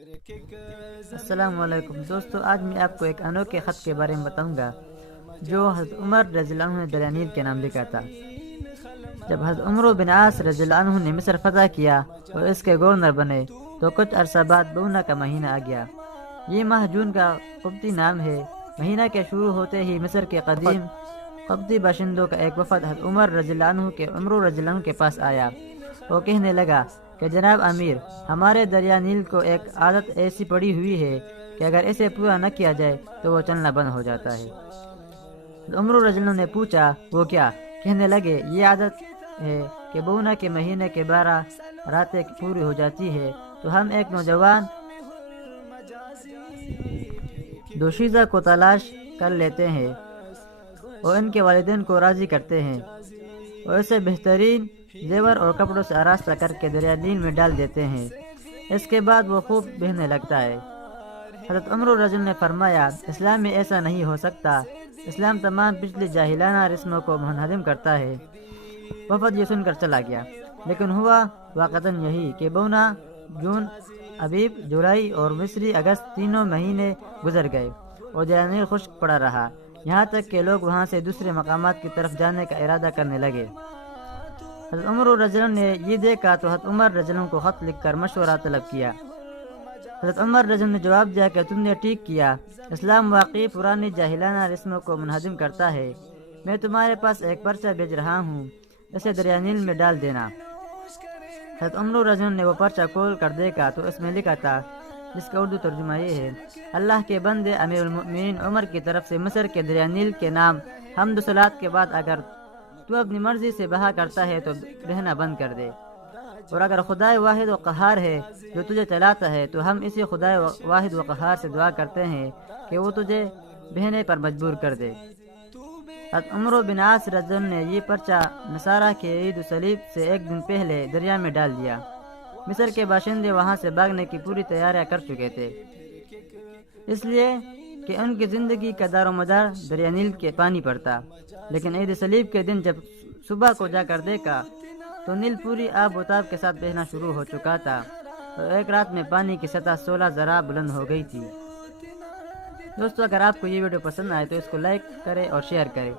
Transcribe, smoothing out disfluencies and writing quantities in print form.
السلام علیکم دوستو، آج میں آپ کو ایک انوکھے خط کے بارے میں بتاؤں گا جو حضرت عمر رضی اللہ عنہ نے دریا نیل کے نام لکھا تھا۔ جب حضرت عمرو بن عاص رضی اللہ عنہ نے مصر فتح کیا اور اس کے گورنر بنے تو کچھ عرصہ بعد بونا کا مہینہ آ گیا۔ یہ ماہ جون کا قبطی نام ہے۔ مہینہ کے شروع ہوتے ہی مصر کے قدیم قبطی باشندوں کا ایک وفد حضرت عمر رضی اللہ عنہ کے عمرو رضی اللہ عنہ کے پاس آیا۔ وہ کہنے لگا کہ جناب امیر، ہمارے دریا نیل کو ایک عادت ایسی پڑی ہوئی ہے کہ اگر اسے پورا نہ کیا جائے تو وہ چلنا بند ہو جاتا ہے۔ عمرو رضی اللہ عنہ نے پوچھا وہ کیا؟ کہنے لگے یہ عادت ہے کہ بونا کے مہینے کے 12 راتیں پوری ہو جاتی ہے تو ہم ایک نوجوان دوشیزہ کو تلاش کر لیتے ہیں اور ان کے والدین کو راضی کرتے ہیں اور اسے بہترین زیور اور کپڑوں سے آراستہ کر کے دریا نیل میں ڈال دیتے ہیں۔ اس کے بعد وہ خوب بہنے لگتا ہے۔ حضرت عمر رضی اللہ عنہ نے فرمایا اسلام میں ایسا نہیں ہو سکتا۔ اسلام تمام پچھلی جاہلانہ رسموں کو منہدم کرتا ہے۔ وفد یہ سن کر چلا گیا، لیکن ہوا واقعتاً یہی کہ بونا، جون، ابیب، جولائی اور مصری اگست تینوں مہینے گزر گئے اور دریا نیل خشک پڑا رہا، یہاں تک کہ لوگ وہاں سے دوسرے مقامات کی طرف جانے کا ارادہ کرنے لگے۔ حضرت عمر رضی اللہ عنہ نے یہ دیکھا تو حضرت عمر رضی اللہ عنہ کو خط لکھ کر مشورہ طلب کیا۔ حضرت عمر رضی اللہ عنہ نے جواب دیا کہ تم نے ٹھیک کیا، اسلام واقعی پرانی جاہلانہ رسموں کو منہدم کرتا ہے۔ میں تمہارے پاس ایک پرچہ بھیج رہا ہوں، اسے دریا نیل میں ڈال دینا۔ حضرت عمر رضی اللہ عنہ نے وہ پرچہ کھول کر دیکھا تو اس میں لکھا تھا، جس کا اردو ترجمہ یہ ہے: اللہ کے بندے امیر المؤمنین عمر کی طرف سے مصر کے دریا نیل کے نام حمد و صلات کے بعد اگر تو اپنی مرضی سے بہا کرتا ہے تو بہنا بند کر دے، اور اگر خدائے واحد و قہار ہے جو تجھے چلاتا ہے تو ہم اسی خدائے واحد و قہار سے دعا کرتے ہیں کہ وہ تجھے بہنے پر مجبور کر دے۔ حضرت عمرو بن عاص رضی اللہ عنہ نے یہ پرچہ نصارہ کے عید الصلیب سے ایک دن پہلے دریا میں ڈال دیا۔ مصر کے باشندے وہاں سے بھاگنے کی پوری تیاریاں کر چکے تھے، اس لیے کہ ان کی زندگی کا دار و مدار دریا نیل کے پانی پر تھا۔ لیکن عید صلیب کے دن جب صبح کو جا کر دیکھا تو نیل پوری آب و تاب کے ساتھ بہنا شروع ہو چکا تھا اور ایک رات میں پانی کی سطح 16 ذراع بلند ہو گئی تھی۔ دوستو، اگر آپ کو یہ ویڈیو پسند آئے تو اس کو لائک کریں اور شیئر کریں۔